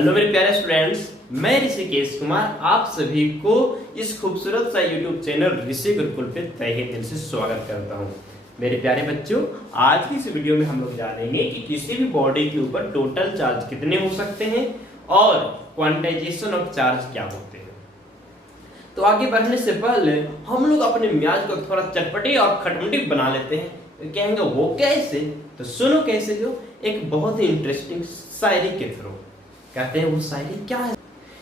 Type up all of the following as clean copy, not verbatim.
Hello मेरे प्यारे students, मैं ऋषिकेश कुमार आप सभी को इस खूबसूरत सा यूट्यूब चैनल ऋषि गुरुकुल पे तहे दिल से स्वागत करता हूँ। मेरे प्यारे बच्चों, आज की इस वीडियो में हम लोग जानेंगे कि किसी भी बॉडी के ऊपर टोटल चार्ज कितने हो सकते हैं और क्वांटाइजेशन ऑफ चार्ज क्या होते हैं। तो आगे बढ़ने से पहले हम लोग अपने मिजाज को थोड़ा चटपटी और खटमटी बना लेते हैं। तो कहेंगे वो कैसे, तो सुनो कैसे। जो एक बहुत ही इंटरेस्टिंग शायरी के थ्रू कहते हैं, वो शायरी क्या है।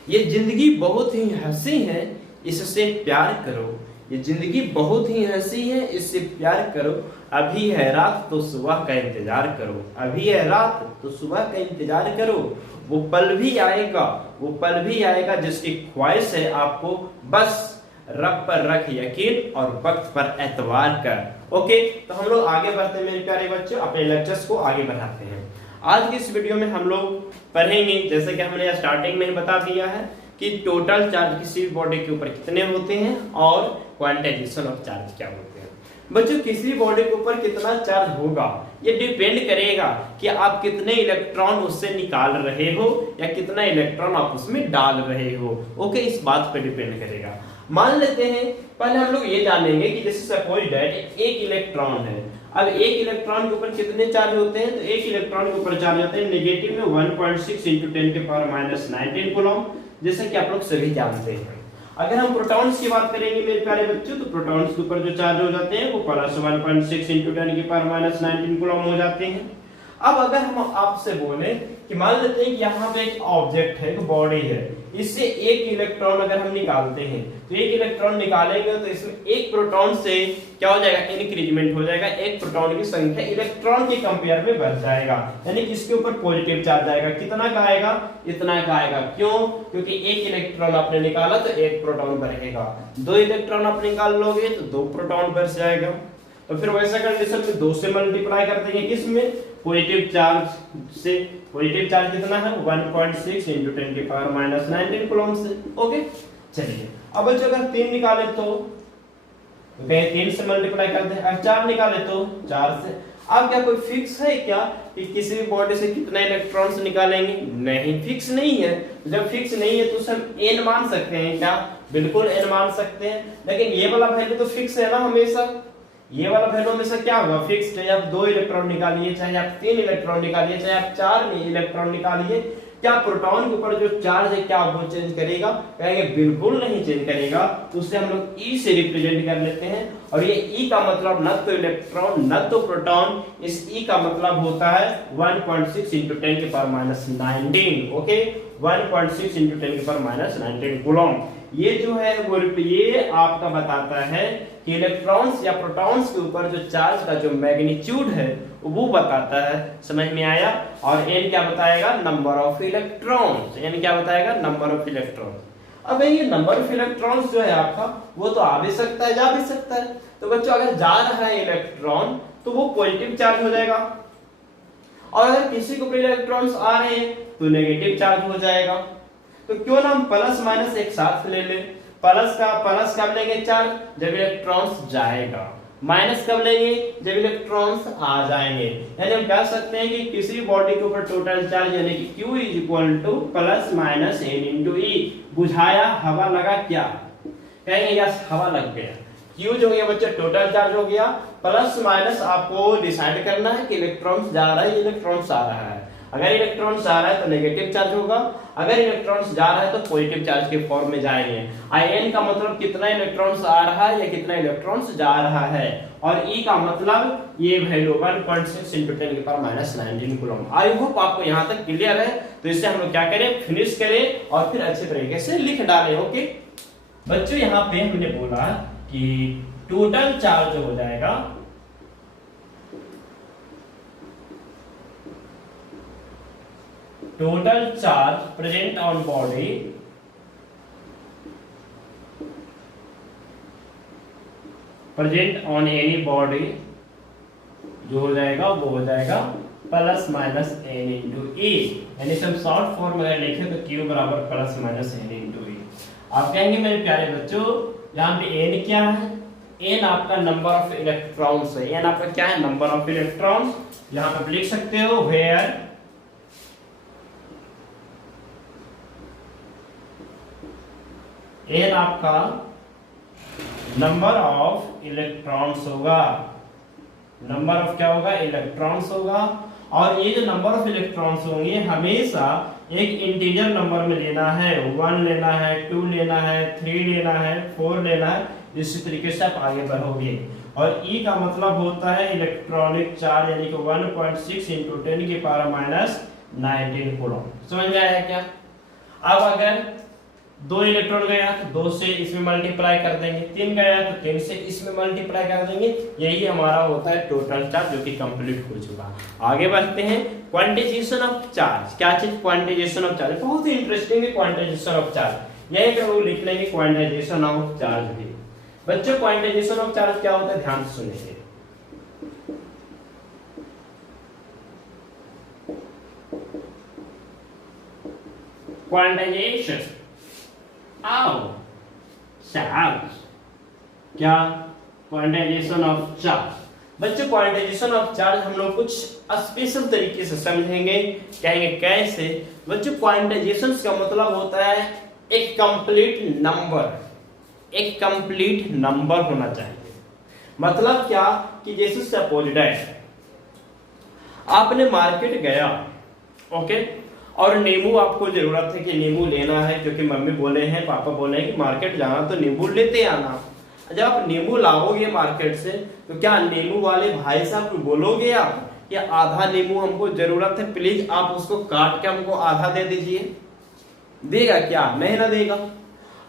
ये जिंदगी बहुत ही हंसी है, इससे प्यार करो। ये जिंदगी बहुत ही हंसी है, इससे प्यार करो। अभी है रात तो सुबह का इंतजार करो। अभी है रात तो सुबह का इंतजार करो। वो पल भी आएगा, वो पल भी आएगा जिसकी ख्वाहिश है आपको। बस रब पर रख यकीन और वक्त पर एतवार कर। ओके, तो हम लोग आगे बढ़ते हैं मेरे प्यारे बच्चों, अपने लेक्चर्स को आगे बढ़ाते हैं। आज की इस वीडियो में हम लोग पढ़ेंगे, जैसे कि हमने स्टार्टिंग में ही बता दिया है कि टोटल चार्ज किसी भी बॉडी के ऊपर कितने होते हैं और क्वांटाइजेशन ऑफ चार्ज क्या होते हैं। बच्चों, किसी बॉडी के ऊपर कितना चार्ज होगा ये डिपेंड करेगा कि आप कितने इलेक्ट्रॉन उससे निकाल रहे हो या कितना इलेक्ट्रॉन आप उसमें डाल रहे हो। ओके, इस बात पर डिपेंड करेगा। मान लेते हैं, पहले हम लोग ये जानेंगे कि जैसे सपोज दैट एक इलेक्ट्रॉन है। अब एक इलेक्ट्रॉन के ऊपर कितने चार्ज होते हैं, तो एक इलेक्ट्रॉन के ऊपर चार्ज होते हैं नेगेटिव में 1.6 × 10⁻⁻⁹ कूलम, जैसे कि आप लोग सभी जानते हैं। अगर हम प्रोटॉन्स की बात करेंगे मेरे प्यारे बच्चों, तो प्रोटॉन्स के ऊपर जो चार्ज हो जाते हैं वो +1.6 × 10⁻⁻⁹ कूलम हो जाते हैं। अब अगर हम आपसे बोले कि मान लेते हैं कि यहाँ पे एक ऑब्जेक्ट है, एक बॉडी है, इससे एक इलेक्ट्रॉन अगर हम निकालते हैं, तो एक इलेक्ट्रॉन निकालेंगे तो इसमें एक प्रोटॉन से क्या हो जाएगा, इंक्रीजमेंट हो जाएगा। एक प्रोटॉन की संख्या इलेक्ट्रॉन के कंपेयर में बढ़ जाएगा, यानी कि इसके ऊपर पॉजिटिव चार्ज आएगा। कितना का आएगा, इतना का आएगा। क्यों? क्योंकि एक इलेक्ट्रॉन आपने निकाला तो एक प्रोटॉन बढ़ेगा। दो इलेक्ट्रॉन आप निकाल लोगे तो दो प्रोटॉन बढ़ जाएगा। तो फिर वैसा कंडीशन में 2 से मल्टीप्लाई कर देंगे, किसमें, पॉजिटिव चार्ज से। पॉजिटिव चार्ज कितना है, 1.6 × 10⁻⁻⁹ कूलम से। ओके, चलिए अब बच्चों अगर 3 निकाले तो 3 से मल्टीप्लाई कर दे, और 4 निकाले तो 4 से। अब क्या कोई फिक्स है क्या कि किसी भी बॉडी से कितना इलेक्ट्रॉन्स निकालेंगे? नहीं, फिक्स नहीं है। जब फिक्स नहीं है तो उसे हम n मान सकते हैं क्या? बिल्कुल n मान सकते हैं। लेकिन ये वाला वैल्यू तो फिक्स है ना हमेशा। ये वाला वैल्यू हमेशा क्या होगा, फिक्स। चाहे आप 2 इलेक्ट्रॉन निकालिए, चाहे आप 3 इलेक्ट्रॉन निकालिए, चाहे आप 4 इलेक्ट्रॉन निकालिए, क्या प्रोटॉन के ऊपर जो चार्ज है क्या वो चेंज करेगा? कहेंगे बिल्कुल नहीं चेंज करेगा। तो उसे हम लोग ई से रिप्रेजेंट कर लेते हैं, और ये ई का मतलब न तो इलेक्ट्रॉन न तो प्रोटॉन। इस ई का मतलब होता है 1.6 × 10⁻⁹। Okay, 1.6 × 10⁻⁹ coulomb. ये जो है वो ये आपका बताता है कि इलेक्ट्रॉन्स या प्रोटॉन्स के ऊपर जो चार्ज का जो मैग्नीट्यूड है वो बताता है। समझ में आया? और n क्या बताएगा, नंबर ऑफ इलेक्ट्रॉन्स। n क्या बताएगा, नंबर ऑफ इलेक्ट्रॉन्स। अब ये नंबर ऑफ इलेक्ट्रॉन्स जो है आपका, वो तो आ भी सकता है, जा भी सकता है। तो बच्चों अगर जा रहा है इलेक्ट्रॉन तो वो पॉजिटिव चार्ज हो जाएगा, और अगर किसी के ऊपर इलेक्ट्रॉन्स आ रहे हैं तो नेगेटिव चार्ज हो जाएगा। तो क्यों ना हम प्लस माइनस एक साथ ले ले। प्लस कब लेंगे, चार्ज जब इलेक्ट्रॉन्स जाएगा। माइनस कब लेंगे, जब इलेक्ट्रॉन्स आ जाएंगे। यानी हम कह सकते हैं कि किसी बॉडी के ऊपर टोटल चार्ज यानी कि Q = +-n × E। बुझाया, हवा लगा क्या? कहेंगे यस, हवा लग गया। Q जो है बच्चे टोटल चार्ज हो गया। प्लस माइनस आपको डिसाइड करना है कि इलेक्ट्रॉन्स जा रहा है, इलेक्ट्रॉन्स आ रहा है। अगर इलेक्ट्रॉन्स आ रहा है तो नेगेटिव चार्ज होगा, अगर इलेक्ट्रॉन्स जा रहा है तो पॉजिटिव चार्ज के फॉर्म में जाएंगे। n का मतलब कितना इलेक्ट्रॉन्स आ रहा है या कितना इलेक्ट्रॉन्स जा रहा है, और E का मतलब ये वैल्यू 1.6 × 10⁻⁹ कूलम। आई होप आपको यहाँ तक क्लियर है। तो इससे हम लोग क्या करें, फिनिश करें और फिर अच्छे तरीके से लिख डालें। ओके बच्चों, यहाँ पे हमने बोला कि टोटल चार्ज हो जाएगा total charge present on body present on any body जो हो जाएगा वो हो जाएगा +-n × E। यानी सब शॉर्ट फॉर्म में लिखे तो Q = +-n × E। आप कहेंगे मेरे प्यारे बच्चों, यहाँ पे n क्या है? n आपका नंबर ऑफ इलेक्ट्रॉन्स है। n आपका क्या है, नंबर ऑफ इलेक्ट्रॉन्स। यहाँ पे लिख सकते हो where एन आपका नंबर ऑफ इलेक्ट्रॉन्स होगा, नंबर ऑफ क्या होगा, इलेक्ट्रॉन्स होगा। और ये जो नंबर ऑफ इलेक्ट्रॉन्स होंगे हमेशा एक इंटीजर नंबर में लेना है, 1 लेना है, 2 लेना है, 3 लेना है, 4 लेना है, इसी तरीके से आप आगे बढ़ोगे। और ई का मतलब होता है इलेक्ट्रॉनिक चार्ज, यानी कि 1.6 × 10⁻⁹ कूलम। समझ में आया क्या? अब अगर 2 इलेक्ट्रॉन गया तो 2 से इसमें मल्टीप्लाई कर देंगे, 3 गया तो 3 से इसमें मल्टीप्लाई कर देंगे। यही हमारा होता है टोटल चार्ज, जो कि कंप्लीट हो चुका। आगे बढ़ते हैं, क्वांटाइजेशन ऑफ चार्ज। क्या चीज? Quantization of charge. बहुत ही इंटरेस्टिंग है क्वांटाइजेशन ऑफ चार्ज। यही पे लोग लिख लेंगे क्वांटाइजेशन ऑफ चार्ज भी। बच्चों क्वांटाइजेशन ऑफ चार्ज क्या होता है, ध्यान से सुनिए। क्वांटाइजेशन ऑफ चार्ज, क्या? Quantization of charge. बच्चों क्वांटाइजेशन ऑफ चार्ज हम लोग कुछ स्पेशल तरीके से समझेंगे, कहेंगे कैसे। बच्चों क्वांटाइजेशन का मतलब होता है एक कंप्लीट नंबर, एक कंप्लीट नंबर होना चाहिए। मतलब क्या कि जैसे सपोज दैट आपने मार्केट गया, ओके, और नींबू आपको जरूरत है कि नींबू लेना है, क्योंकि मम्मी बोले हैं, पापा बोले हैं कि मार्केट जाना तो नींबू लेते आना। जब आप नींबू लाओगे मार्केट से तो क्या नींबू वाले भाई साहब को बोलोगे आप कि आधा नींबू हमको जरूरत है, प्लीज आप उसको काट के हमको आधा दे दीजिए? देगा क्या? नहीं ना देगा।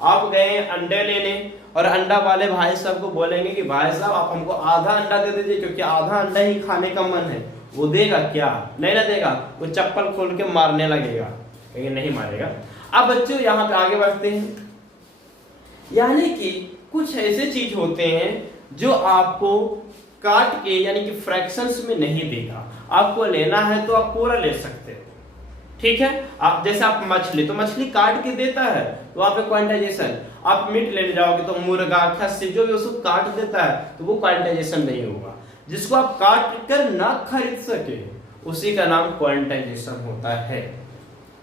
आप गए अंडे लेने और अंडा वाले भाई साहब को बोलेंगे कि भाई साहब आप हमको आधा अंडा दे दीजिए, क्योंकि आधा अंडा ही खाने का मन है। वो देगा क्या? नहीं ना देगा। वो चप्पल खोल के मारने लगेगा, लेकिन नहीं मारेगा। अब बच्चों यहाँ पे आगे बढ़ते हैं, यानी कि कुछ ऐसे चीज होते हैं जो आपको काट के यानी कि फ्रैक्शंस में नहीं देगा। आपको लेना है तो आप पूरा ले सकते हो, ठीक है। आप जैसे आप मछली, तो मछली काट के देता है तो वहां पे क्वांटाइजेशन। आप मीट लेने जाओगे तो मुर्गा, खस्सी जो भी उसको काट देता है तो वो क्वांटाइजेशन नहीं होगा। जिसको आप काट कर ना खरीद सके उसी का नाम क्वांटाइजेशन होता है,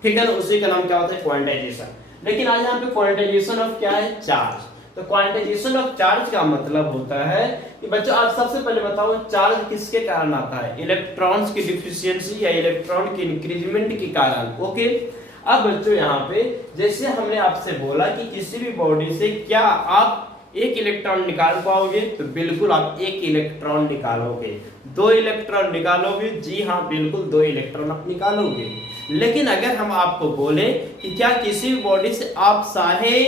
ठीक है ना। उसी का नाम क्या होता है? क्वांटाइजेशन। लेकिन आज यहाँ पे क्वांटाइजेशन ऑफ क्या है? चार्ज। तो क्वांटाइजेशन ऑफ चार्ज का मतलब होता है कि बच्चों आप सबसे पहले बताओ चार्ज किसके कारण आता है? इलेक्ट्रॉन्स की डिफिशियंसी या इलेक्ट्रॉन के इंक्रीजमेंट के कारण, ओके। अब बच्चों यहाँ पे जैसे हमने आपसे बोला कि किसी भी बॉडी से क्या आप एक इलेक्ट्रॉन निकाल पाओगे, तो बिल्कुल आप एक इलेक्ट्रॉन निकालोगे। 2 इलेक्ट्रॉन निकालोगे, जी हाँ बिल्कुल 2 इलेक्ट्रॉन आप निकालोगे। लेकिन अगर हम आपको बोले कि क्या किसी भी बॉडी से आप चाहे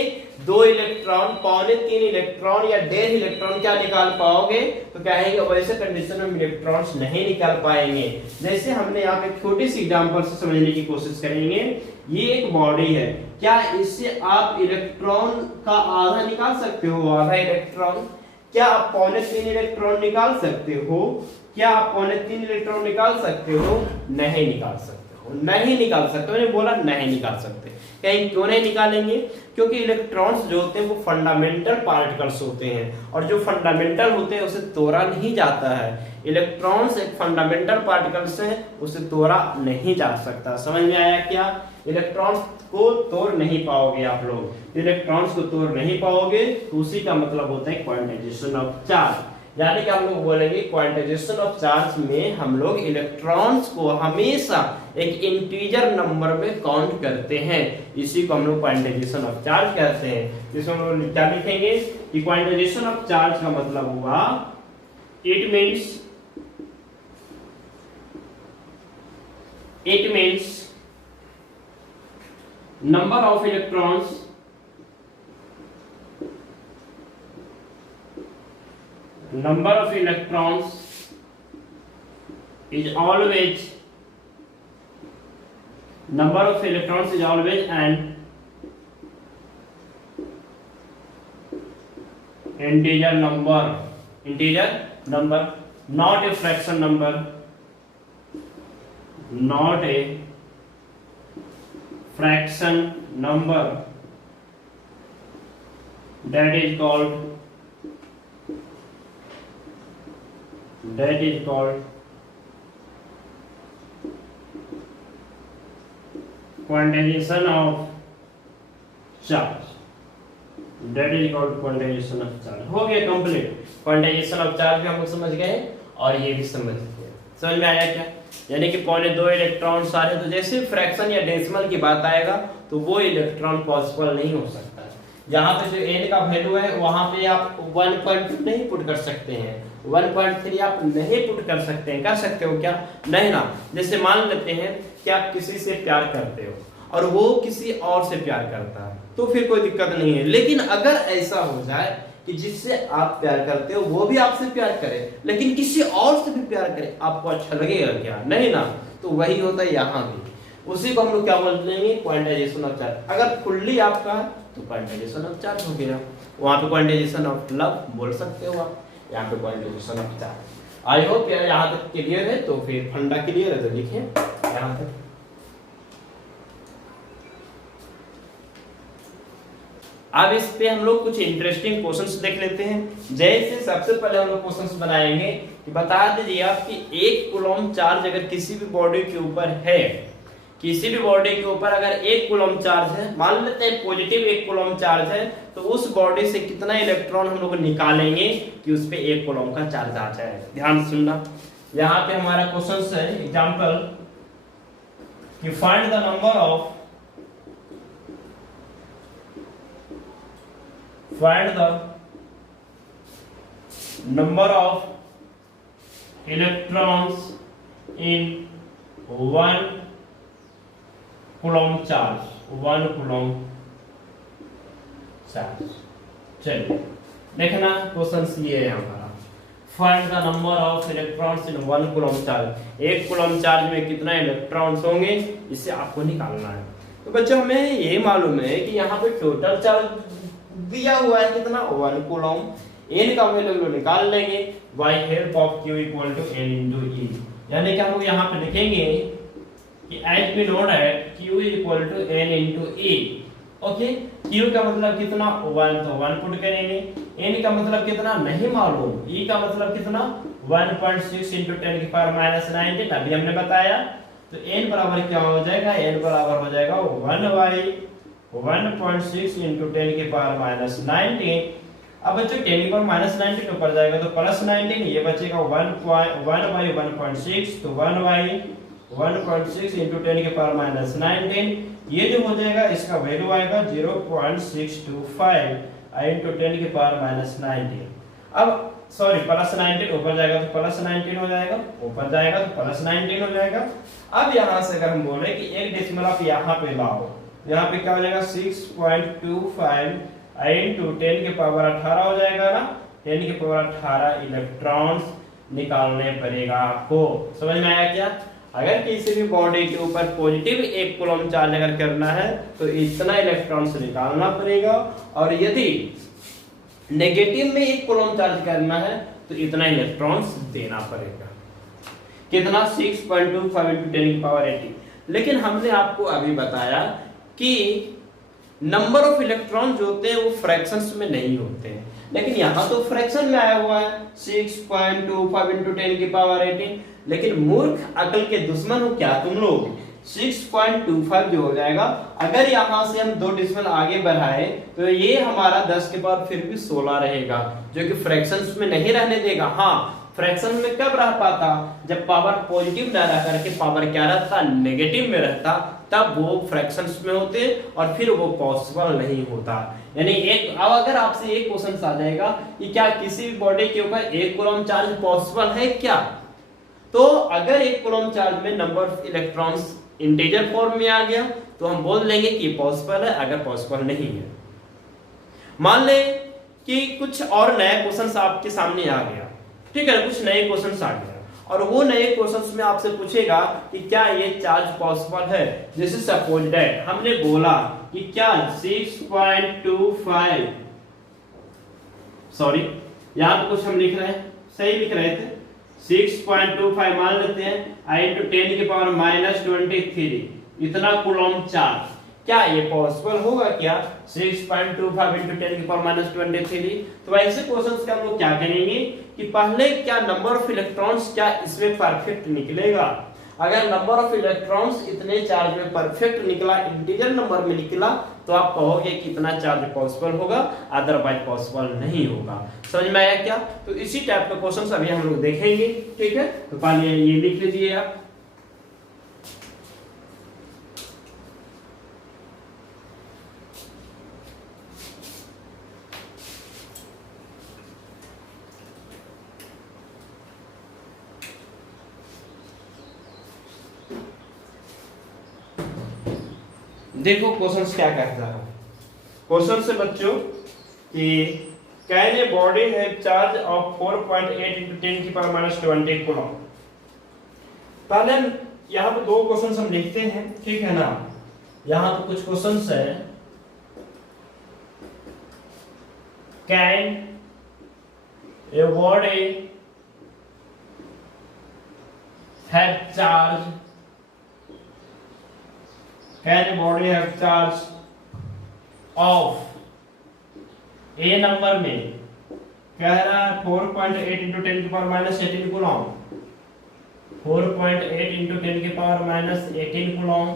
2 इलेक्ट्रॉन, 2.25 इलेक्ट्रॉन या 1.5 इलेक्ट्रॉन क्या निकाल पाओगे, तो कहेंगे वैसे कंडीशन में इलेक्ट्रॉन्स नहीं निकाल पाएंगे। जैसे हमने यहाँ पे छोटी सी एग्जांपल से समझने की कोशिश करेंगे। ये एक बॉडी है, क्या इससे आप इलेक्ट्रॉन का आधा निकाल सकते हो? आधा इलेक्ट्रॉन। क्या आप 2.25 इलेक्ट्रॉन निकाल सकते हो? क्या आप 2.25 इलेक्ट्रॉन निकाल सकते हो? नहीं निकाल सकते हो, नहीं निकाल सकते। मैंने बोला नहीं निकाल सकते। कहीं क्यों नहीं निकालेंगे? क्योंकि इलेक्ट्रॉन्स जो होते हैं वो फंडामेंटल पार्टिकल्स होते हैं, और जो फंडामेंटल होते हैं उसे तोड़ा नहीं जाता है। इलेक्ट्रॉन्स एक फंडामेंटल पार्टिकल्स है, उसे तोड़ा नहीं जा सकता। समझ में आया क्या? इलेक्ट्रॉन्स को तोड़ नहीं पाओगे आप लोग, इलेक्ट्रॉन्स को तोड़ नहीं पाओगे, तो उसी का मतलब होता है क्वांटाइजेशन ऑफ चार्ज। यानी कि हम लोग बोलेंगे क्वांटाइजेशन ऑफ चार्ज में हम लोग इलेक्ट्रॉन्स को हमेशा एक इंटीजर नंबर में काउंट करते हैं। इसी को हम लोग क्वांटाइजेशन ऑफ चार्ज कहते हैं। इसमें हम लोग क्या लिखेंगे कि क्वांटाइजेशन ऑफ चार्ज का मतलब हुआ it means number of electrons is always an integer number, not a fraction number, not a fraction number, that is called quantization of charge। That is equal to quantization of charge. हो गया complete, quantization of charge भी हम लोग समझ गए और ये भी समझ गए। समझ में आया क्या? यानी कि पौने 2 इलेक्ट्रॉन सारे, तो जैसे फ्रैक्शन या डेसिमल की बात आएगा तो वो इलेक्ट्रॉन पॉसिबल नहीं हो सकता। यहाँ पे जो n का वैल्यू है वहां पे आप 1.2 नहीं पुट कर सकते हैं, 1.3 आप नहीं पुट कर सकते हैं। कर सकते हो क्या? नहीं ना। जैसे मान लेते हैं कि आप किसी से प्यार करते हो और वो किसी और से प्यार करता है, तो फिर कोई दिक्कत नहीं है। लेकिन अगर ऐसा हो जाए कि जिससे आप प्यार करते हो वो भी आपसे प्यार करे लेकिन किसी और से भी प्यार करे, आपको अच्छा लगेगा क्या? नहीं ना। तो वही होता है यहाँ भी, उसी को हम लोग क्या बोल देंगे? Quantization of charge. अगर फुल्ली आपका तो क्वांटाइजेशन ऑफ चार्ज हो गया, वहां पे क्वांटाइजेशन ऑफ लव बोल सकते हो आप, यहाँ पे quantization of charge. I hope यहाँ तक क्लियर है, तो फिर फंडा क्लियर है तो लिखिए यहाँ तक। अब इस पे हम लोग कुछ इंटरेस्टिंग क्वेश्चंस देख लेते हैं। जैसे सबसे पहले हम लोग क्वेश्चंस बनाएंगे कि बता दीजिए आपकी 1 कूलम चार्ज अगर किसी भी बॉडी के ऊपर है, किसी भी बॉडी के ऊपर अगर 1 कूलम चार्ज है, मान लेते हैं पॉजिटिव 1 कूलम चार्ज है, तो उस बॉडी से कितना इलेक्ट्रॉन हम लोग निकालेंगे कि उस पे 1 कूलम का चार्ज आ जाए। ध्यान सुनना, यहाँ पे हमारा क्वेश्चन है एग्जांपल कि find the number of electrons in 1 coulomb charge, 1 coulomb charge. चलिए देखना क्वेश्चन ये है हमारा, find the number of electrons in 1 coulomb charge. 1 coulomb charge में कितना इलेक्ट्रॉन्स होंगे, इससे आपको निकालना है। तो बच्चों हमें ये मालूम है कि यहाँ पे टोटल चार्ज दिया हुआ है कितना, 1 कूलम। n का वैल्यू निकाल लेंगे by help of q equal to n into e। यानी कि हम लोग यहाँ पे लिखेंगे कि as we know that q equal to n into e। Okay, q का मतलब कितना, 1, तो 1 पुट करेंगे। n का मतलब कितना नहीं मालूम, e का मतलब कितना 1.6 into 10 की पावर माइनस 19 अभी हमने बताया। तो n बराबर क्या हो जाएगा, n बराबर हो जाएगा 1/1.6 into 10 की पावर माइनस 19। अब बच्चों 10 की पावर माइनस 19 ऊपर जाएगा तो प्लस 19, ये बचेगा 1/1.6, तो 1/1.6 into 10 की पावर माइनस 19। ये जो हो जाएगा इसका वैल्यू आएगा 0.625 into 10 की पावर माइनस 19। अब सॉरी प्लस 19 ऊपर जाएगा तो प्लस 19 हो जाएगा, ऊपर जाएगा तो प्लस 19 हो जाएगा। अब यहाँ से अगर हम बोले कि एक डेसिमल आप यहाँ पे लाओ, यहाँ पे क्या हो जाएगा 6.25 into 10 के पावर 18 हो जाएगा ना, 10 के पावर 18 इलेक्ट्रॉन्स निकालने पड़ेगा आपको। समझ में आया क्या? अगर किसी भी बॉडी के ऊपर पॉजिटिव 1 कूलम चार्ज अगर करना है तो इतना इलेक्ट्रॉन्स निकालना पड़ेगा, और यदि नेगेटिव में 1 कूलम चार्ज करना है तो इतना इलेक्ट्रॉन्स देना पड़ेगा। कितना, 6.25 into 10 की पावर 18। लेकिन हमने आपको अभी बताया कि नंबर ऑफ इलेक्ट्रॉन जो होते हैं वो फ्रैक्शंस में नहीं होते हैं, लेकिन यहाँ तो फ्रैक्शन में आया हुआ है 6.25 into 10 की पावर 18। लेकिन मूर्ख अकल के दुश्मन हो क्या तुम लोग, 6.25 जो हो जाएगा, अगर यहाँ से हम 2 डिजिटल आगे बढ़ाए तो ये हमारा 10 के पावर फिर भी 16 रहेगा, जो कि फ्रैक्शंस में नहीं रहने देगा। हाँ, फ्रैक्शन में कब रह पाता, जब पावर पॉजिटिव ना रह करके पावर क्या रहता, नेगेटिव में रहता, तब वो फ्रैक्शंस में होते और फिर वो पॉसिबल नहीं होता। यानी अब अगर आपसे एक क्वेश्चन आ जाएगा कि क्या किसी भी बॉडी के ऊपर 1 कूलम चार्ज पॉसिबल है क्या, तो अगर 1 कूलम चार्ज में number of electrons integer form में आ गया तो हम बोल लेंगे कि पॉसिबल है। अगर पॉसिबल नहीं है, मान ले कि कुछ और नया क्वेश्चन आपके सामने आ गया, ठीक है, कुछ नए क्वेश्चन आ गया और वो नए क्वेश्चंस में आपसे पूछेगा कि क्या ये चार्ज पॉसिबल है। जैसे सपोज दैट हमने बोला कि क्या 6.25, सॉरी यहाँ पे कुछ हम लिख रहे हैं, सही लिख रहे थे, 6.25 मान लेते हैं into 10 की पावर माइनस 23 इतना कूलम चार्ज। क्या ये पॉसिबल होगा क्या, 6.25 into 10 की पावर माइनस 23? तो ऐसे क्वेश्चंस का हम लोग क्या करेंगे कि पहले क्या नंबर ऑफ इलेक्ट्रॉन्स क्या इसमें परफेक्ट निकलेगा, अगर नंबर ऑफ इलेक्ट्रॉन्स इतने चार्ज में परफेक्ट निकला, इंटीजर नंबर में निकला, तो आप कहोगे कि इतना चार्ज पॉसिबल होगा, अदरवाइज पॉसिबल नहीं होगा। समझ में आया क्या? तो इसी टाइप के क्वेश्चंस अभी हम लोग देखेंगे। ठीक है, तो पहले ये लिख लीजिए आप। देखो क्वेश्चंस क्या कहता है। क्वेश्चन से बच्चों कि can a body have charge of 4.8 into 10 की पावर -20 कूलम। पहले यहाँ पे दो क्वेश्चंस हम लिखते हैं, ठीक है ना। यहाँ पे कुछ क्वेश्चंस है। Can a body have charge, can a body have charge of a number में कह रहा है 4.8 into 10 की पावर -18 कूलम, 4.8 into 10 की पावर -18 कूलम।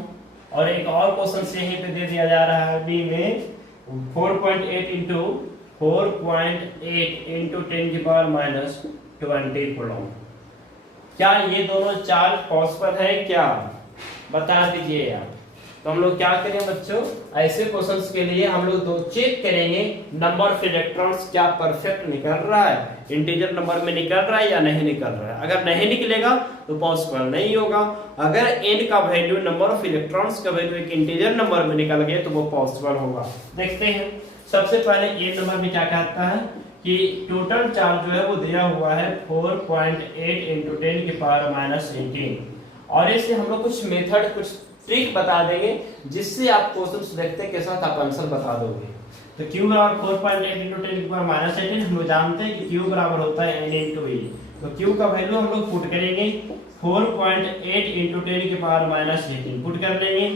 और एक और क्वेश्चन से यहीं पे दे दिया जा रहा है बी में 4.8 into 4.8 into 10 की पावर -20 कूलम। क्या ये दोनों चार्ज पॉसिबल है क्या? बता दीजिए आप। तो हम लोग क्या करेंगे बच्चों, ऐसे क्वेश्चंस के लिए हम लोग दो चेक करेंगे, नंबर ऑफ इलेक्ट्रॉन्स क्या परफेक्ट निकल रहा है, इंटीजर नंबर में निकल रहा है या नहीं निकल रहा है। अगर नहीं निकलेगा तो पॉसिबल नहीं होगा। अगर n का वैल्यू, नंबर ऑफ इलेक्ट्रॉन्स का वैल्यू एक इंटीजर नंबर में निकल गया तो वो पॉसिबल होगा। देखते हैं। सबसे पहले ए नंबर में क्या कहता है कि टोटल चार्ज जो है वो दिया हुआ है 4.8 into 10 की पावर -18। और इससे हम लोग कुछ मेथड, कुछ ट्रिक बता देंगे जिससे आप क्वेश्चंस देखते के साथ आप आंसर बता दोगे। तो Q बराबर 4.8 into 10 की पावर -18, हम लोग जानते हैं कि Q बराबर होता है N into E। तो Q का वैल्यू हम लोग पुट करेंगे 4.8 into 10 की पावर -18 पुट कर लेंगे।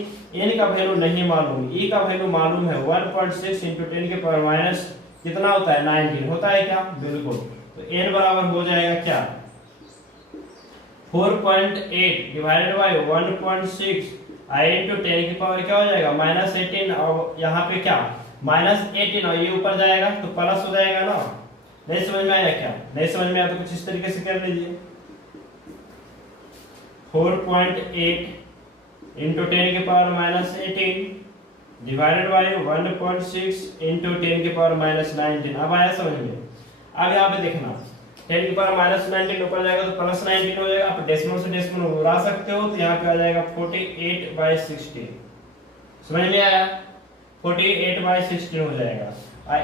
N का वैल्यू नहीं मालूम, E का वैल्यू मालूम है 1.6 into 10 की पावर माइनस कितना होता है 19 होता है क्या? बिल्कुल। तो N बराबर हो जाएगा क्या? 4.8 डिवाइडेड बाय 1.6 आई इंटू 10 की पावर क्या हो जाएगा -18। और यहाँ पे क्या -18 और ये ऊपर जाएगा तो प्लस हो जाएगा ना। नहीं समझ में आया क्या? नहीं समझ में आया तो कुछ इस तरीके से कर लीजिए। 4.8 इंटू 10 की पावर -18 डिवाइडेड बाय 1.6 इंटू 10 की पावर -19। अब आया समझ में? अब यहाँ पे देखना 10 की पावर -19 ऊपर जाएगा तो +19 हो जाएगा। आप डेसिमल से डेसिमल उड़ा सकते हो, तो यहाँ पे आ जाएगा 48/60। समझ में आया? 48/16 हो जाएगा।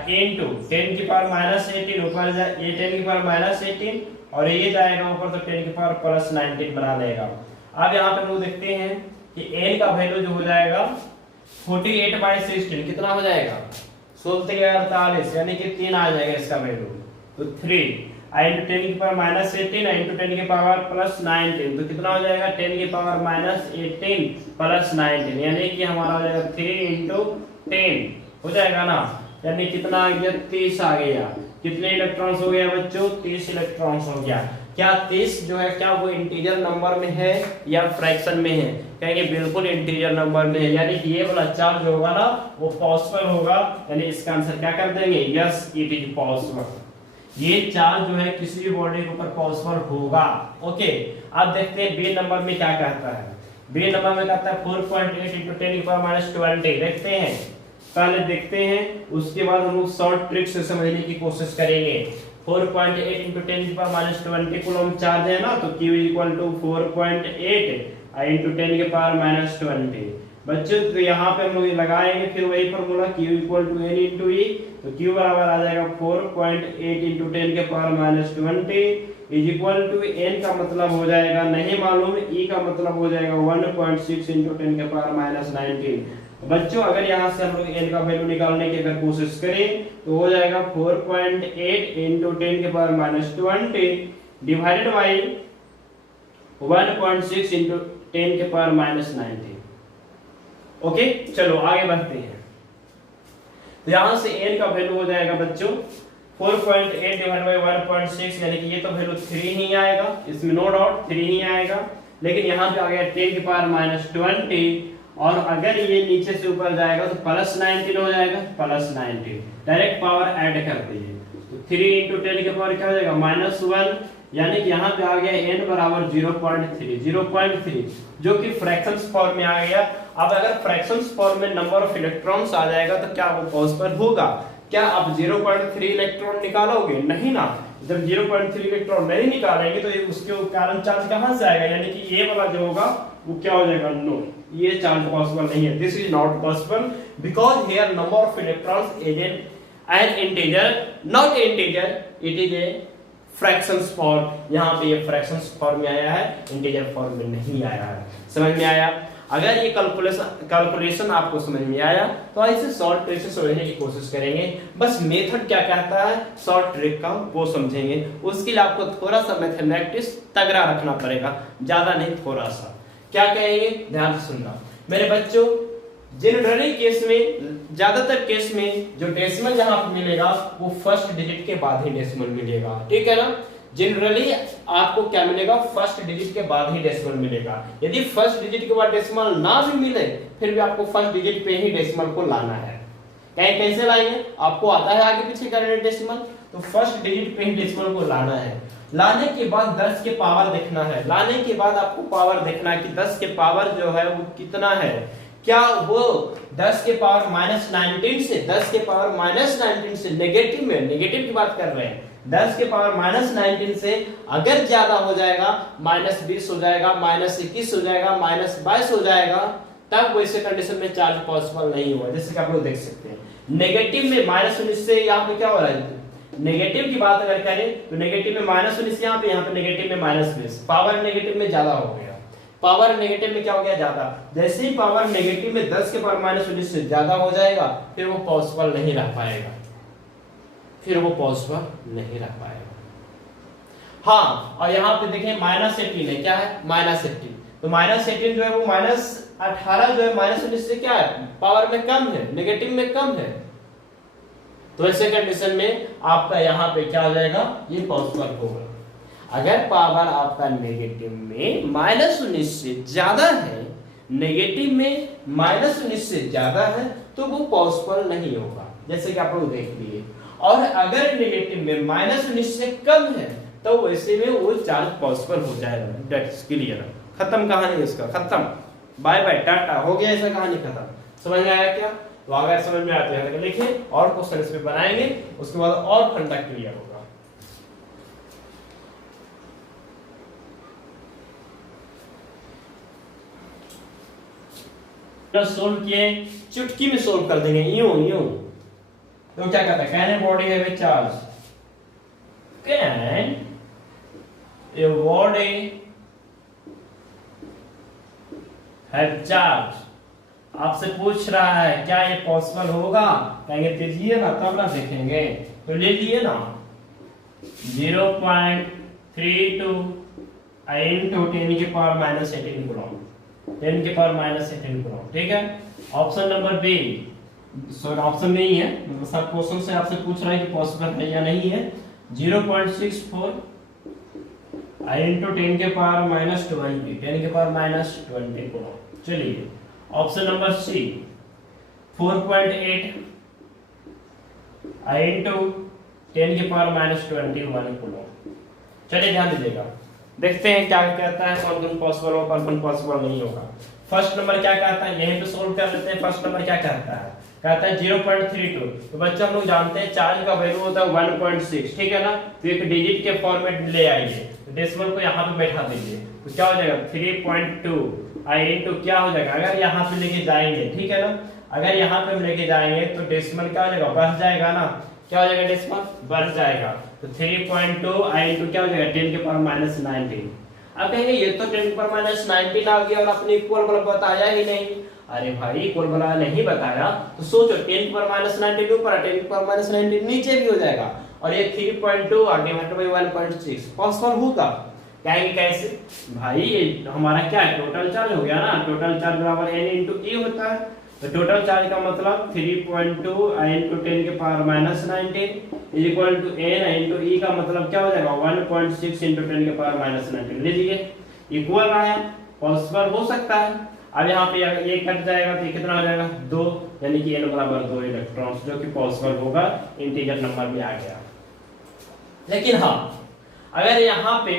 इनटू 10 की पावर -18 ऊपर जाए, ये 10 की पावर -18 और ये जाएगा ऊपर तो 10 की पावर +19 बना देगा। अब यहाँ पे हम लोग देखते हैं कि n का वैल्यू जो हो जाएगा 48/16 कितना हो जाएगा 16 यानी कि 3 आ जाएगा इसका वैल्यू। तो 3 इंटू 10 की पावर -18 इंटू 10 की पावर +19 तो कितना हो जाएगा 10 की पावर -18 +19 यानी कि हमारा हो जाएगा 3 इंटू 10 हो जाएगा ना। यानी कितना आ गया 30 आ गया। कितने इलेक्ट्रॉन्स हो गया बच्चों 30 इलेक्ट्रॉन्स हो गया। क्या 30 जो है क्या वो इंटीजर नंबर में है या फ्रैक्शन में है? कहेंगे बिल्कुल इंटीजर नंबर में है, यानी कि ये वाला चार्ज होगा ना वो पॉसिबल होगा। यानी इसका आंसर क्या कर देंगे यस इट इज पॉसिबल। ये चार्ज जो है किसी भी बॉडी के ऊपर पॉसिबल होगा। ओके, अब देखते हैं बी नंबर में क्या कहता है। बी नंबर में कहता है 4.8 इंटू 10 की पावर -20। देखते हैं, पहले देखते हैं उसके बाद हम लोग शॉर्ट ट्रिक से समझने की कोशिश करेंगे। 4.8 इंटू 10 की पावर -20 कूलम चार्ज है ना, तो Q इक्वल टू 4.8 इंटू 10 की पावर -20। बच्चों तो यहाँ पे हम लोग लगाएंगे फिर वही formula Q equal to N into E। तो Q बराबर आ जाएगा 4.8 इंटू 10 के power -20 is equal to N का मतलब हो जाएगा नहीं मालूम, E का मतलब हो जाएगा 1.6 इंटू 10 के पावर -19। बच्चों अगर यहाँ से हम लोग n का वैल्यू निकालने की अगर कोशिश करें तो हो जाएगा 4.8 इंटू 10 के पावर -20 डिवाइडेड बाई 1.6 इंटू 10 के पावर -19। ओके, चलो आगे बढ़ते हैं। तो यहाँ से n का वैल्यू हो जाएगा बच्चों 4.8 डिवाइडेड बाई 1.6 यानी कि ये तो वैल्यू 3 ही आएगा, इसमें नो डाउट 3 ही आएगा। लेकिन यहाँ पे आ गया 10 की पावर -20, और अगर ये नीचे से ऊपर जाएगा तो +19 हो जाएगा, +19 डायरेक्ट पावर ऐड कर दीजिए, तो 3 × 10 की पावर क्या हो जाएगा -1, यानी कि यहाँ पे आ गया n बराबर 0.3 जो कि फ्रैक्शंस फॉर्म में आ गया। अब अगर फ्रैक्शंस फॉर्म में नंबर ऑफ इलेक्ट्रॉन्स आ जाएगा तो क्या वो पॉसिबल होगा? क्या आप 0.3 इलेक्ट्रॉन निकालोगे? नहीं ना, जब 0.3 इलेक्ट्रॉन नहीं निकालेंगे तो ये उसके कारण चार्ज कहां से आएगा, यानी कि ये वाला जो होगा वो क्या हो जाएगा, नो, ये चार्ज पॉसिबल नहीं है, this is not possible because here number of electrons is an integer, not integer, it is a fractions form. यहाँ पे ये फ्रैक्शंस फॉर्म में आया है, इंटीजर फॉर्म में नहीं आया है। समझ में आया? अगर ये कैलकुलेशन आपको समझ में आया तो ऐसे शॉर्ट ट्रिक से समझने की कोशिश करेंगे। बस मेथड क्या कहता है शॉर्ट ट्रिक का वो समझेंगे, उसके लिए आपको थोड़ा सा मैथमेटिक्स तगड़ा रखना पड़ेगा, ज्यादा नहीं, थोड़ा सा। क्या कहेंगे, ध्यान से सुनना मेरे बच्चों। जनरली केस में, ज्यादातर केस में जो डेसिमल जहां पर मिलेगा वो फर्स्ट डिजिट के बाद ही डेसिमल मिलेगा, ठीक है ना। जनरली आपको क्या मिलेगा, फर्स्ट डिजिट के बाद ही डेसिमल मिलेगा। यदि फर्स्ट डिजिट के बाद डेसिमल ना भी मिले फिर भी आपको फर्स्ट डिजिट पे ही डेसिमल को लाना है। कैसे लाएंगे, आपको आता है आगे पीछे करने डेसिमल, तो फर्स्ट डिजिट पे ही डेसिमल को लाना है। लाने के बाद 10 के पावर देखना है, लाने के बाद आपको पावर देखना है कि 10 के पावर जो है वो कितना है। क्या वो 10 के पावर -19 से, 10 के पावर -19 से नेगेटिव में, नेगेटिव की बात कर रहे हैं, 10 के पावर -19 से अगर ज्यादा हो जाएगा, -20 हो जाएगा, -21 हो जाएगा, -22 हो जाएगा, तब वैसे कंडीशन में चार्ज पॉसिबल नहीं हुआ। जैसे कि आप लोग देख सकते हैं नेगेटिव में -19 से यहाँ पे क्या हो रहा है, नेगेटिव की बात अगर करें तो नेगेटिव में -19 यहाँ पे नेगेटिव में -20, पावर नेगेटिव में ज्यादा हो गया, पावर नेगेटिव में क्या हो गया, ज्यादा। जैसे ही पावर नेगेटिव में 10 के पावर -19 से ज्यादा हो जाएगा फिर वो पॉसिबल नहीं रह पाएगा, फिर वो पॉसिबल नहीं रह पाएगा। हाँ, और यहाँ पे देखें -18 है, क्या है, -18, तो -18 जो है वो -18 जो है -19 से क्या है, पावर में कम है, नेगेटिव में कम है। तो ऐसे कंडीशन में आपका यहाँ पे क्या हो जाएगा, ये पॉसिबल होगा। अगर पावर आपका नेगेटिव में -19 से ज्यादा है, नेगेटिव में -19 से ज्यादा है तो वो पॉसिबल नहीं होगा, जैसे कि आप लोग देख लिए। और अगर नेगेटिव में -19 से कम है तो वैसे में वो चार्ज पॉसिबल हो जाएगा। दैट इज क्लियर, खत्म कहानी इसका, खत्म, बाय बाय, टाटा, हो गया ऐसा, कहानी खत्म। समझ में आया क्या? तो अगर समझ में आते हैं लिखिए, और क्वेश्चन इस पे बनाएंगे, उसके बाद और फंडा क्लियर होगा। सोल्व किए, चुटकी में सोल्व कर देंगे, यूं यूं। तो क्या कहता है, can a body have a charge, can a body have charge. आपसे पूछ रहा है क्या ये पॉसिबल होगा, कहेंगे दीजिए ना, तब ना देखेंगे, तो ले लिए ना 0.32 into 10 के पावर -18 कूलम, 10 के पावर -18 कूलम, ठीक है। Option number B, sorry option नहीं है, मतलब सब क्वेश्चन से आपसे पूछ रहा है कि पॉसिबल है या नहीं है। 0.64 into 10 के पावर -20, 10 के पावर -20 कूलम। चलिए ऑप्शन नंबर सी 4.8 into 10 के पावर -21 कूलम। चलिए ध्यान दीजिएगा, देखते हैं क्या कहता है, कौन पॉसिबल होगा, कौन पॉसिबल नहीं होगा। फर्स्ट नंबर क्या कहता है, यहीं पे सोल्व कर लेते हैं। फर्स्ट नंबर क्या कहता है, कहता है 0.32। तो बच्चों हम लोग जानते हैं चार्ज का वैल्यू होता है 1.6, ठीक है ना। तो एक डिजिट के फॉर्मेट में ले आइए, तो डेसिमल को यहाँ पे बैठा दीजिए, तो क्या हो जाएगा 3.2 into क्या हो जाएगा, अगर यहाँ पे लेके जाएंगे, ठीक है ना, अगर यहाँ पे हम लेके जाएंगे तो डेसिमल क्या हो जाएगा, बढ़ जाएगा ना, क्या हो जाएगा, डेसिमल बढ़ जाएगा। तो 3.2 into क्या हो जाएगा, 10 के पावर -19। अब कहेंगे ये तो 10 के पावर -19 आ गया और आपने इक्वल वाला बताया ही नहीं। अरे भाई इक्वल वाला नहीं बताया तो सोचो 10 के पावर -19 ऊपर, 10 के पावर -19 नीचे भी हो जाएगा, और ये 3.2 डिवाइडेड बाय 1.6 पॉसिबल होगा। कहेंगे कैसे भाई, ये हमारा क्या है, टोटल चार्ज हो गया ना, टोटल चार्ज बराबर n into e होता है। तो टोटल चार्ज का मतलब 3.2 into 10 के power -19 is equal to n into e का मतलब क्या हो जाएगा 1.6 into 10 के पावर -19। लीजिए इक्वल आया, पॉसिबल हो सकता है। अब यहाँ पे ये कट जाएगा तो ये कितना हो जाएगा 2, यानी कि n बराबर 2 इलेक्ट्रॉन्स, जो कि पॉसिबल होगा, इंटीजर नंबर भी आ गया। लेकिन हाँ, अगर यहाँ पे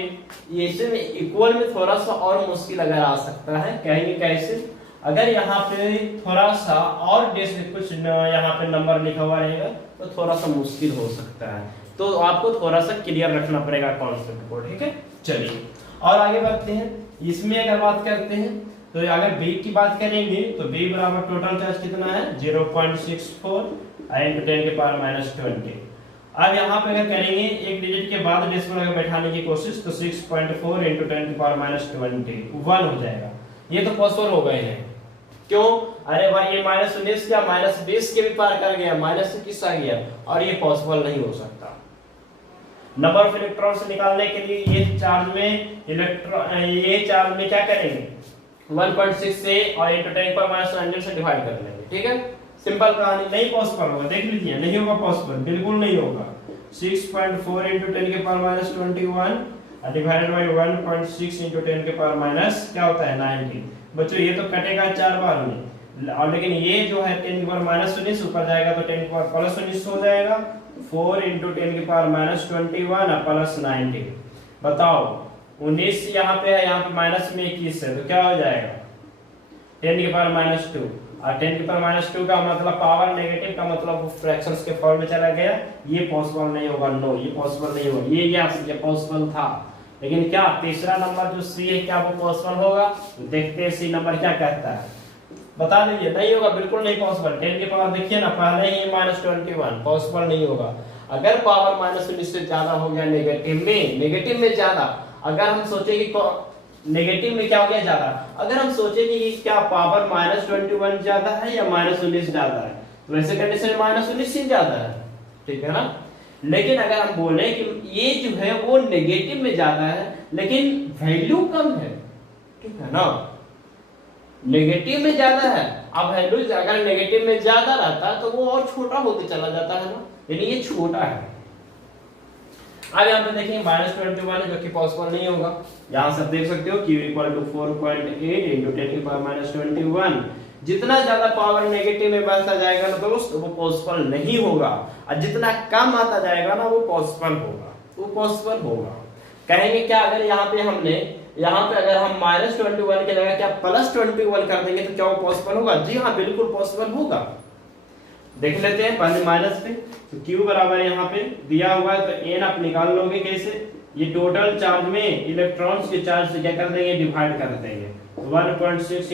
ये इसमें इक्वल में थोड़ा सा और मुश्किल अगर आ सकता है, कहेंगे कैसे? अगर यहाँ पे थोड़ा सा और कुछ यहाँ पे नंबर लिखा हुआ रहेगा तो थोड़ा सा मुश्किल हो सकता है, तो आपको थोड़ा सा क्लियर रखना पड़ेगा कॉन्सेप्ट को, ठीक है। चलिए और आगे बढ़ते हैं। इसमें अगर बात करते हैं तो अगर B की बात करेंगे तो B बराबर टोटल चार्ज कितना है 0.64 × 10⁻20। अब यहाँ पे अगर करेंगे एक डिजिट के बाद डेसिमल अगर बैठाने की कोशिश तो 6.4 × 10⁻20 1 हो जाएगा। ये तो पॉसिबल हो गए हैं, क्यों? अरे भाई ये -19 क्या -20 के भी पार कर गया, -21 आ गया, और ये पॉसिबल नहीं हो सकता। नंबर ऑफ इलेक्ट्रॉन से निकालने के लिए ये चार्ज में क्या करेंगे 1.6 से और × 10⁻9 से डिवाइड कर लेंगे, ठीक है। सिंपल कहानी, नहीं पॉसिबल होगा, देख लीजिए, नहीं होगा पॉसिबल, बिल्कुल नहीं होगा। 6.4 × 10⁻21 डिवाइडेड बाय 1.6 × 10⁻, क्या होता है 90। बच्चों ये तो कटेगा 4 बार में, और लेकिन ये जो है 10⁻19 ऊपर जाएगा तो 10⁻19 हो जाएगा, 4 × 10⁻21 प्लस 90। बताओ 19 यहाँ पे है, यहाँ पे माइनस में 21 है, तो क्या हो जाएगा 10⁻²। और 10⁻² का मतलब पावर नेगेटिव का मतलब फ्रैक्शंस के फॉर्म में चला गया, ये पॉसिबल नहीं होगा। नो, ये पॉसिबल नहीं होगा। ये पॉसिबल था, लेकिन क्या तीसरा नंबर जो सी है क्या वो पॉसिबल होगा? देखते हैं सी नंबर क्या कहता है, बता दीजिए। नहीं होगा, बिल्कुल नहीं पॉसिबल। 10 की पावर देखिए ना, पहले ही -21, पॉसिबल नहीं होगा। अगर पावर -19 से ज्यादा हो गया नेगेटिव में ज्यादा, अगर हम सोचे कि नेगेटिव में क्या हो गया ज्यादा, अगर हम सोचे कि क्या पावर -21 ज्यादा है या -19 ज्यादा है, तो वैसे कंडीशन में -19 ही ज्यादा है, ठीक है ना। लेकिन अगर हम बोले कि ये जो है वो नेगेटिव में ज्यादा है लेकिन वैल्यू कम है, ठीक है ना, नेगेटिव में ज्यादा है, अब वैल्यू अगर नेगेटिव में ज्यादा रहता तो वो और छोटा होते चला जाता है ना, यानी ये छोटा है। अब यहाँ पे देखिए -21 है, जो कि पॉसिबल नहीं होगा। यहाँ से देख सकते हो Q = 4.8 × 10⁻21। जितना ज्यादा पावर नेगेटिव में बढ़ता जाएगा ना दोस्त, वो पॉसिबल नहीं होगा, और जितना कम आता जाएगा ना वो पॉसिबल होगा। कहेंगे क्या, अगर यहाँ पे अगर हम -21 की जगह क्या +21 कर देंगे तो क्या वो पॉसिबल होगा? जी हाँ, बिल्कुल पॉसिबल होगा। देख लेते हैं पहले माइनस पे, तो Q बराबर यहाँ पे दिया हुआ है, तो n आप निकाल लोगे कैसे? ये टोटल चार्ज में इलेक्ट्रॉन्स के चार्ज से क्या कर देंगे, डिवाइड कर देंगे, तो 1.6 ×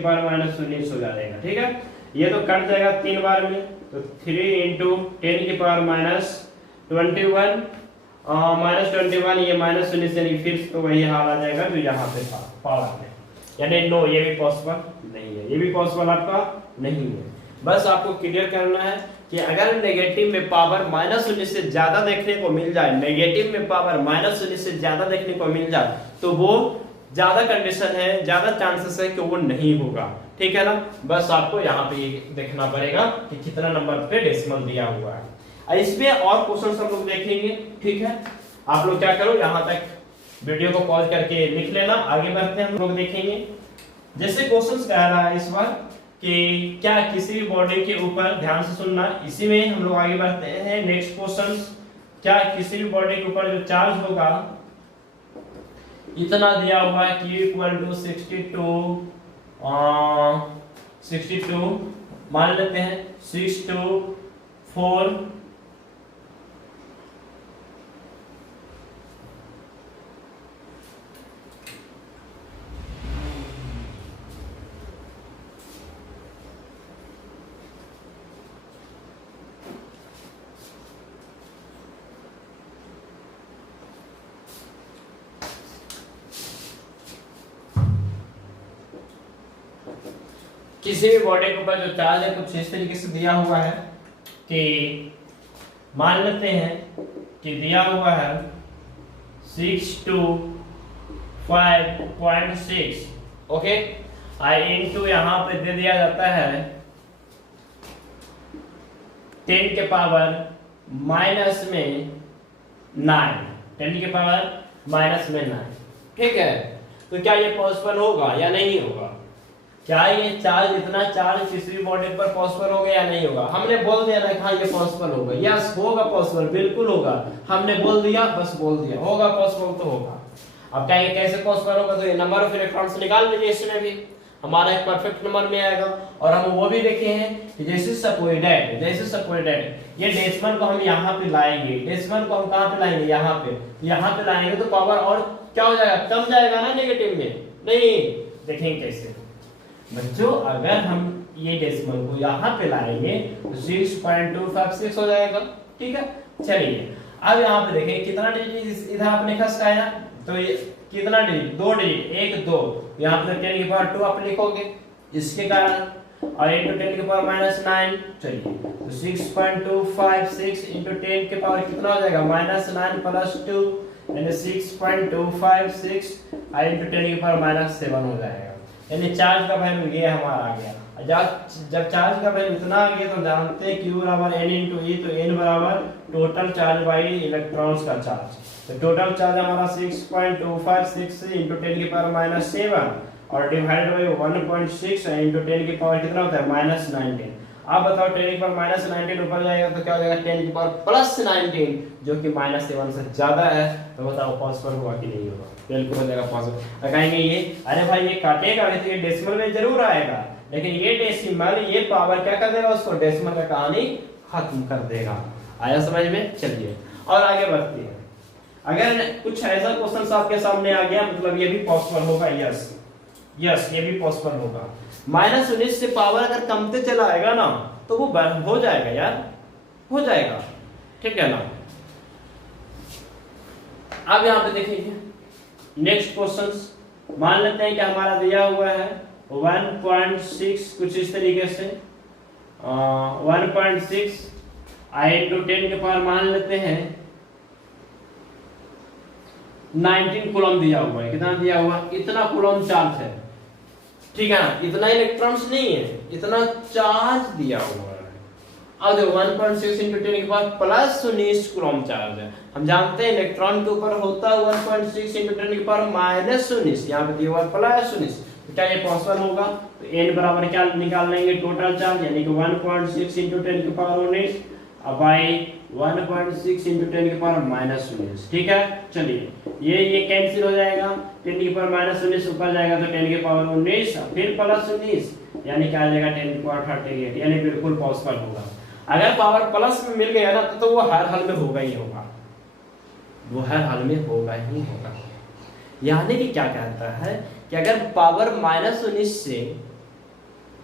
10⁻19 हो जाएगा, ठीक है। ये तो कट जाएगा 3 बार में, तो 3 × 10⁻21 -21 ये -19 यानी फिर तो वही हाल आ जाएगा जो यहाँ पे था पावर में, यानी नो, ये भी पॉसिबल नहीं है, ये भी पॉसिबल आपका नहीं है। बस आपको क्लियर करना है कि अगर नेगेटिव में पावर -19 से ज्यादा देखने को मिल जाए, नेगेटिव में पावर -19 से ज्यादा देखने को मिल जाए, तो वो ज्यादा कंडीशन है, ज्यादा चांसेस है कि वो नहीं होगा, ठीक है ना। बस आपको यहाँ पे देखना पड़ेगा कि कितना नंबर पे डेसिमल दिया हुआ है। इसमें और क्वेश्चन हम लोग देखेंगे, ठीक है। आप लोग क्या करो, यहाँ तक वीडियो को पॉज करके लिख लेना, आगे बढ़ते हैं हम लोग देखेंगे। जैसे क्वेश्चन कह रहा है इस बार कि क्या किसी भी बॉडी के ऊपर, ध्यान से सुनना, इसी में हम लोग आगे बढ़ते हैं। नेक्स्ट क्वेश्चन, क्या किसी भी बॉडी के ऊपर जो चार्ज होगा इतना दिया हुआ है Q = 62 मान लेते हैं 6 to 4 किसी भी बॉडी के ऊपर जो चार्ज है कुछ इस तरीके से दिया हुआ है कि मान लेते हैं कि दिया हुआ है 6 to 5.6, ओके। इनटू यहाँ पे दे दिया जाता है 10 के पावर -9, 10 के पावर -9, ठीक है। तो क्या ये पॉसिबल होगा या नहीं होगा? क्या ये चार्ज, इतना चार्ज किसी बॉडी पर पॉसिबल होगा या नहीं होगा? हमने बोल दिया ना, हाँ ये पॉसिबल होगा, यस होगा पॉसिबल, बिल्कुल होगा। हमने बोल दिया, बस बोल दिया, होगा पॉसिबल तो होगा। अब क्या ये कैसे पॉसिबल होगा? तो ये नंबर ऑफ इलेक्ट्रॉन्स निकाल लीजिए, इसमें भी हमारा एक परफेक्ट नंबर में आएगा। और हम वो भी देखे हैं कि जैसे सपोर्टेड ये डेसिमल को हम यहाँ पे लाएंगे, डेसिमल को हम कहाँ पे लाएंगे? यहाँ पे लाएंगे तो पावर और क्या हो जाएगा? कम जाएगा ना नेगेटिव में? नहीं, देखेंगे कैसे बच्चों। अगर हम ये डेसिमल को यहाँ पे लाएंगे तो 6.256 हो जाएगा, ठीक है। चलिए अब यहाँ पे देखें कितना डिजिट इधर आपने खसकाया, तो ये कितना डिजिट? 2 डिजिट, 1 2, यहाँ पे 10 की पावर 2 आप लिखोगे इसके कारण, और इनटू 10 की पावर -9। चलिए तो 6.256 इनटू 10 के पावर कितना हो जाएगा? -9 प्लस 2 यानी 6.256 इनटू 10 की पावर -7 हो जाएगा। यानी चार्ज का वैल्यू ये हमारा आ गया। जब चार्ज का वैल्यू इतना आ गया तो जानते हैं Q बराबर N इनटू E, तो N बराबर टोटल चार्ज बाई इलेक्ट्रॉन्स का चार्ज। तो टोटल चार्ज हमारा 6.256 इनटू 10 की पावर -7 और डिवाइड बाई 1.6 इनटू 10 की पावर कितना होता है? -19। आप बताओ 10 की पावर -19 ऊपर जाएगा तो क्या हो जाएगा? 10 की पावर +19 जो कि -7 से ज्यादा है। तो बताओ पॉसिबल हुआ कि नहीं होगा? बिल्कुल हो जाएगा पॉसिबल। कहेंगे ये, अरे भाई ये काटेगा तो ये डेसिमल में जरूर आएगा, लेकिन ये डेसिमल, ये पावर क्या कर देगा? उसको डेसिमल का कहानी खत्म कर देगा। आया समझ में? चलिए और आगे बढ़ते हैं। अगर कुछ ऐसा क्वेश्चन आपके सामने आ गया, मतलब ये भी पॉसिबल होगा, यस ये भी पॉसिबल होगा। -19 से पावर अगर कमते चला आएगा ना तो वो हो जाएगा यार, हो जाएगा, ठीक है ना। अब यहाँ पे देखिए नेक्स्ट क्वेश्चन, मान लेते हैं कि हमारा दिया हुआ है 1.6 कुछ इस तरीके से 1.6 into 10 के पावर मान लेते हैं 19 कूलम दिया हुआ है। कितना दिया हुआ? इतना कूलम चार्ज है, ठीक है ना। इतना इलेक्ट्रॉन्स नहीं है, इतना चार्ज दिया हुआ है। अब देखो 1.6 into 10 के पावर +19 कूलम चार्ज है। हम जानते हैं इलेक्ट्रॉन के ऊपर होता है 1.6 into 10 की पावर -19, यहाँ पे दिया हुआ +19। तो क्या ये पॉसिबल होगा? तो n बराबर क्या निकाल लेंगे? टोटल चार्ज, यानी कि 1.6 into 10 की पावर 19 बाई 1.6 into 10 की पावर -19, ठीक है। चलिए ये कैंसिल हो जाएगा, 10 की पावर -19 ऊपर जाएगा तो 10 की पावर 19 फिर +19 यानी क्या आ जाएगा? 10 की पावर 38, यानी बिल्कुल पॉसिबल होगा। अगर पावर प्लस में मिल गया ना तो वो हर हाल में होगा ही होगा, वो हर हाल में होगा ही होगा। यानी कि क्या कहता है कि अगर पावर -19 से,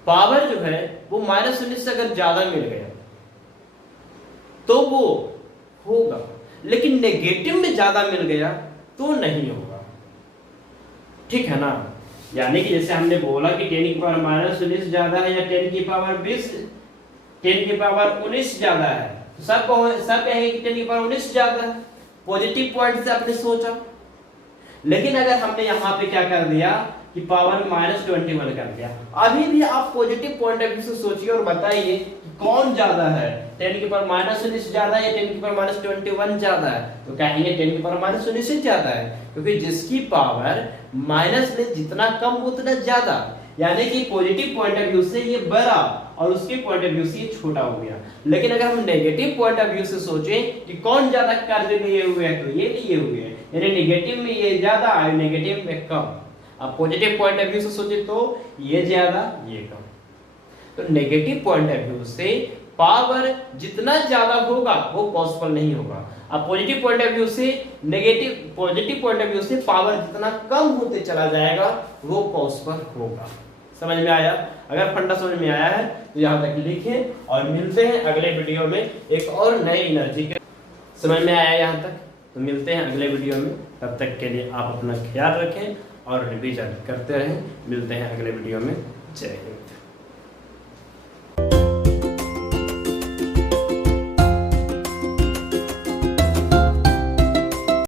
पावर जो है वो -19 से अगर ज्यादा मिल गया तो वो होगा, लेकिन नेगेटिव में ज्यादा मिल गया तो नहीं होगा, ठीक है ना। यानी कि जैसे हमने बोला कि 10 की पावर -19 ज्यादा है या 10 की पावर 20, 10 की पावर 19 ज्यादा है, तो सब कहेंगे कि 10 की पावर 19 ज्यादा है, पॉजिटिव पॉइंट से आपने सोचा। लेकिन अगर हमने यहाँ पे क्या कर दिया कि पावर -21 कर दिया, अभी भी आप पॉजिटिव पॉइंट ऑफ व्यू से सोचिए और बताइए कौन ज्यादा है? 10 की पावर -19 ज्यादा है या 10 की पावर -21 ज्यादा है? तो कहेंगे 10 की पावर -19 ज्यादा है, क्योंकि जिसकी पावर माइनस में जितना कम उतना ज्यादा, यानी कि पॉजिटिव पॉइंट ऑफ व्यू से ये बड़ा और उसके पॉइंट ऑफ व्यू से ये छोटा हो गया। लेकिन अगर हम नेगेटिव पॉइंट ऑफ व्यू से सोचें कि कौन ज्यादा कर्ज लिए हुए है, तो ये लिए हुए हैं, यानी नेगेटिव में ये ज्यादा और नेगेटिव में कम। अब पॉजिटिव पॉइंट ऑफ व्यू से सोचे तो ये ज्यादा ये कम। तो नेगेटिव पॉइंट ऑफ व्यू से पावर जितना ज्यादा होगा वो पॉसिबल नहीं होगा। अब पॉजिटिव पॉइंट ऑफ व्यू से पॉजिटिव पॉइंट ऑफ व्यू से पावर जितना कम होते चला जाएगा वो पॉसिबल होगा। समझ में आया? अगर फंडा समझ में आया है तो यहाँ तक लिखें और मिलते हैं अगले वीडियो में एक और नई एनर्जी के। समझ में आया यहाँ तक? तो मिलते हैं अगले वीडियो में, तब तक के लिए आप अपना ख्याल रखें और रिवीजन करते रहें। मिलते हैं अगले वीडियो में। जय हिंद।